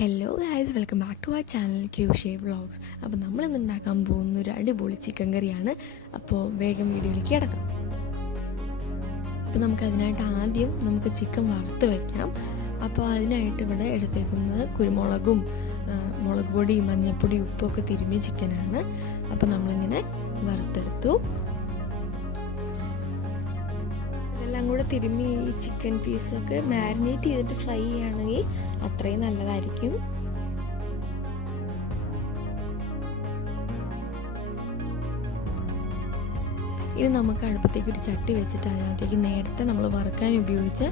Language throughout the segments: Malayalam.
Hello guys, welcome back to our channel ക്യൂഷേ വ്ളോഗ്സ്. അപ്പോൾ നമ്മളിന്ന് ഉണ്ടാക്കാൻ പോകുന്ന ഒരു അടിപൊളി ചിക്കൻ കറിയാണ്. അപ്പോൾ വേഗം വീഡിയോയിലേക്ക് കിടക്കാം. അപ്പോൾ നമുക്കതിനായിട്ട് ആദ്യം ചിക്കൻ വറുത്ത് വയ്ക്കാം. അപ്പോൾ അതിനായിട്ട് ഇവിടെ എടുത്തേക്കുന്നത് കുരുമുളകും മുളക് പൊടി, മഞ്ഞൾപ്പൊടി, ഉപ്പൊക്കെ തിരുമ്മിയ ചിക്കനാണ്. അപ്പോൾ നമ്മളിങ്ങനെ വറുത്തെടുത്തു. ഇതെല്ലാം കൂടെ തിരുമ്മി ഈ ചിക്കൻ പീസൊക്കെ മാരിനേറ്റ് ചെയ്തിട്ട് ഫ്രൈ ചെയ്യുകയാണെങ്കിൽ അത്രയും നല്ലതായിരിക്കും. ഇനി നമുക്ക് അടുപ്പത്തേക്ക് ഒരു ചട്ടി വെച്ചിട്ട് അതിനകത്തേക്ക് നേരത്തെ നമ്മൾ വറുക്കാൻ ഉപയോഗിച്ച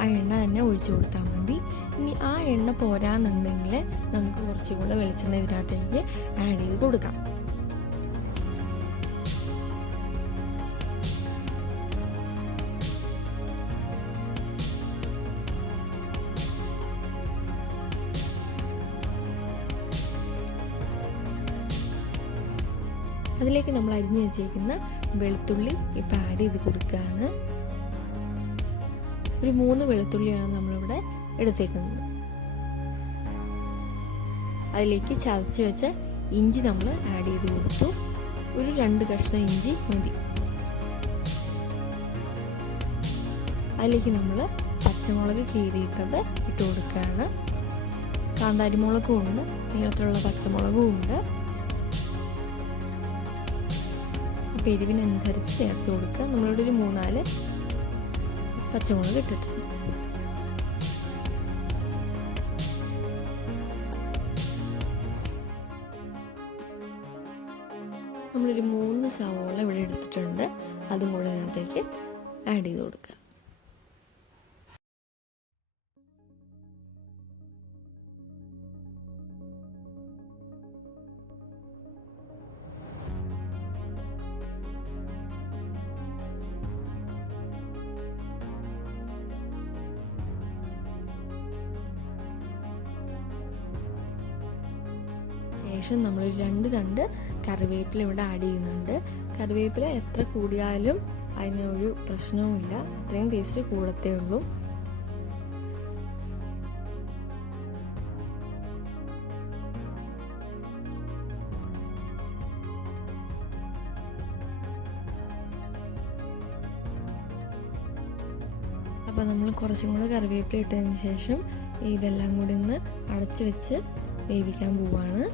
ആ എണ്ണ തന്നെ ഒഴിച്ചു കൊടുത്താൽ മതി. ഇനി ആ എണ്ണ പോരാന്നുണ്ടെങ്കിൽ നമുക്ക് കുറച്ചും കൂടെ വെളിച്ചെണ്ണ ഇതിനകത്തേക്ക് ആഡ് ചെയ്ത് കൊടുക്കാം. അതിലേക്ക് നമ്മൾ അരിഞ്ഞു വെച്ചേക്കുന്ന വെളുത്തുള്ളി ഇപ്പം ആഡ് ചെയ്ത് കൊടുക്കുകയാണ്. ഒരു 3 വെളുത്തുള്ളിയാണ് നമ്മളിവിടെ എടുത്തേക്കുന്നത്. അതിലേക്ക് ചതച്ച് വെച്ച ഇഞ്ചി നമ്മൾ ആഡ് ചെയ്ത് കൊടുത്തു. ഒരു 2 കഷ്ണം ഇഞ്ചി മതി. അതിലേക്ക് നമ്മൾ പച്ചമുളക് കീറിയിട്ടത് ഇട്ട് കൊടുക്കുകയാണ്. കാന്താരിമുളകും ഉണ്ട്, നീളത്തിലുള്ള പച്ചമുളകും ഉണ്ട്. എരിവിനനുസരിച്ച് ചേർത്ത് കൊടുക്കുക. നമ്മളിവിടെ ഒരു 3-4 പച്ചമുളക് ഇട്ടിട്ടുണ്ട്. നമ്മളൊരു 3 സവോള ഇവിടെ എടുത്തിട്ടുണ്ട്. അതും കൂടെ അതിനകത്തേക്ക് ആഡ് ചെയ്ത് കൊടുക്കുക. ശേഷം നമ്മളൊരു 2 തണ്ട് കറിവേപ്പില ഇവിടെ ആഡ് ചെയ്യുന്നുണ്ട്. കറിവേപ്പില എത്ര കൂടിയാലും അതിനൊരു പ്രശ്നവുമില്ല, അത്രയും ടേസ്റ്റ് കൂടത്തേ ഉള്ളൂ. അപ്പോൾ നമ്മൾ കുറച്ചും കൂടെ കറിവേപ്പില ഇട്ടതിന് ശേഷം ഇതെല്ലാം കൂടി ഒന്ന് അടച്ചു വെച്ച് വേവിക്കാൻ പോവാണ്.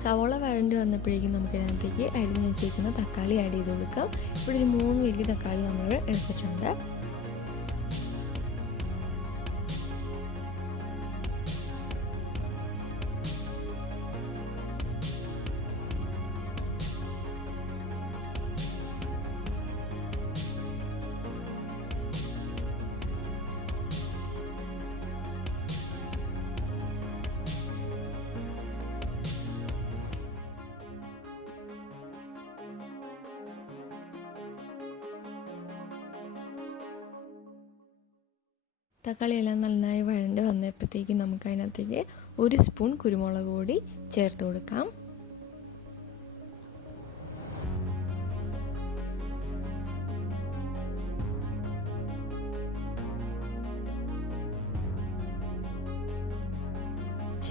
സവോള വഴണ്ടി വന്നപ്പോഴേക്കും നമുക്കിതിനകത്തേക്ക് അരിഞ്ഞ് വെച്ചേക്കുന്ന തക്കാളി ആഡ് ചെയ്ത് കൊടുക്കാം. ഇവിടെ ഒരു 3 വലിയ തക്കാളി നമ്മൾ എടുത്തിട്ടുണ്ട്. തക്കാളിയെല്ലാം നന്നായി വഴണ്ട് വന്നപ്പോഴത്തേക്ക് നമുക്ക് അതിനകത്തേക്ക് 1 സ്പൂൺ കുരുമുളക് പൊടി ചേർത്ത് കൊടുക്കാം.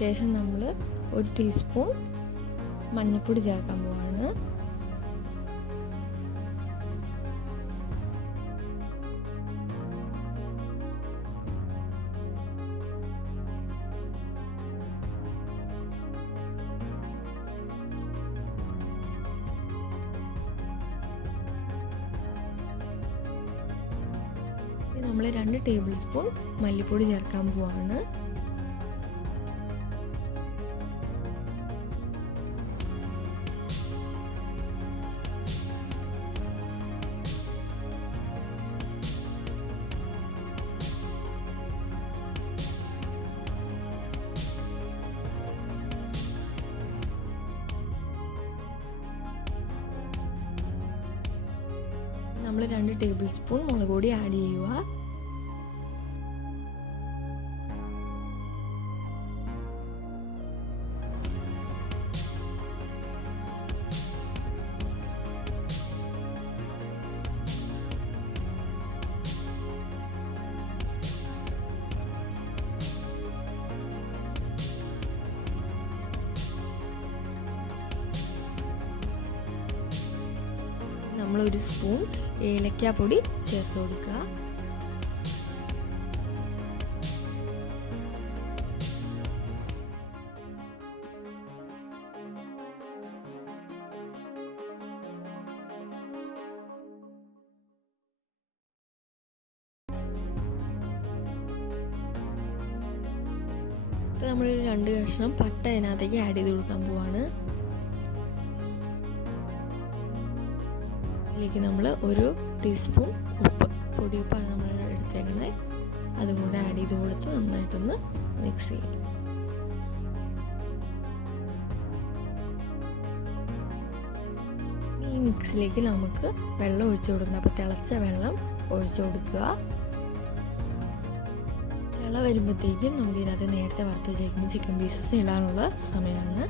ശേഷം നമ്മൾ 1 ടീസ്പൂൺ മഞ്ഞൾപ്പൊടി ചേർക്കാൻ പോവാണ്. നമ്മൾ 2 ടേബിൾ സ്പൂൺ മല്ലിപ്പൊടി ചേർക്കാൻ പോവാണ്. നമ്മൾ 2 ടേബിൾ സ്പൂൺ മുളക് പൊടി ആഡ് ചെയ്യുക. നമ്മൾ 1 സ്പൂൺ ഏലക്കാപ്പൊടി ചേർത്ത് കൊടുക്കുക. ഇപ്പോൾ നമ്മൾ 2 കഷ്ണം പട്ട അതിനകത്തേക്ക് ആഡ് ചെയ്ത് കൊടുക്കാൻ പോവാണ്. ഇതിലേക്ക് നമ്മൾ 1 ടീസ്പൂൺ ഉപ്പ്, പൊടിയുപ്പാണ് നമ്മൾ എടുത്തേക്കുന്നത്, അതും കൂടെ ആഡ് ചെയ്ത് കൊടുത്ത് നന്നായിട്ടൊന്ന് മിക്സ് ചെയ്യും. ഈ മിക്സിലേക്ക് നമുക്ക് വെള്ളം ഒഴിച്ചു കൊടുക്കണം. അപ്പോൾ തിളച്ച വെള്ളം ഒഴിച്ചു കൊടുക്കുക. തിള വരുമ്പോഴത്തേക്കും നമുക്ക് ഇതിനകത്ത് നേരത്തെ വറുത്ത് വെച്ചേക്കുന്ന ചിക്കൻ പീസസ് ഇടാനുള്ള സമയമാണ്.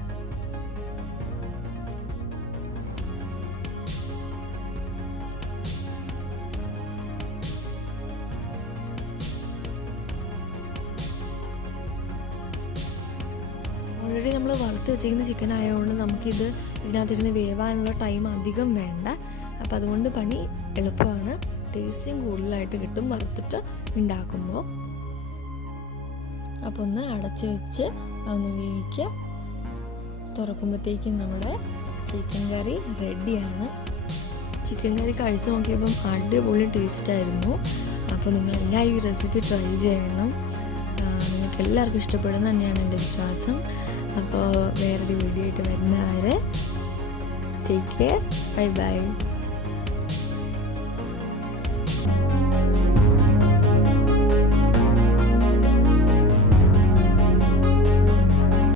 ഓൾറെഡി നമ്മൾ വറുത്ത് വെച്ചിരിക്കുന്ന ചിക്കൻ ആയതുകൊണ്ട് നമുക്കിത് ഇതിനകത്തിരുന്ന് വേവാനുള്ള ടൈം അധികം വേണ്ട. അപ്പോൾ അതുകൊണ്ട് പണി എളുപ്പമാണ്, ടേസ്റ്റും കൂടുതലായിട്ട് കിട്ടും വറുത്തിട്ട് ഉണ്ടാക്കുമ്പോൾ. അപ്പോൾ ഒന്ന് അടച്ച് വെച്ച് ഒന്ന് വേവിക്കുക. തുറക്കുമ്പോഴത്തേക്കും നമ്മുടെ ചിക്കൻ കറി റെഡിയാണ്. ചിക്കൻ കറി കഴിച്ച് നോക്കിയപ്പം അടിപൊളി ടേസ്റ്റായിരുന്നു. അപ്പോൾ നിങ്ങളെല്ലാവരും ഈ റെസിപ്പി ട്രൈ ചെയ്യണം. നിങ്ങൾക്ക് എല്ലാവർക്കും ഇഷ്ടപ്പെടുന്ന തന്നെയാണ് എൻ്റെ വിശ്വാസം. അപ്പോൾ വേറൊരു വീഡിയോ ആയിട്ട് വരുന്നവരെ ടേക്ക് കെയർ, ബൈ ബൈ.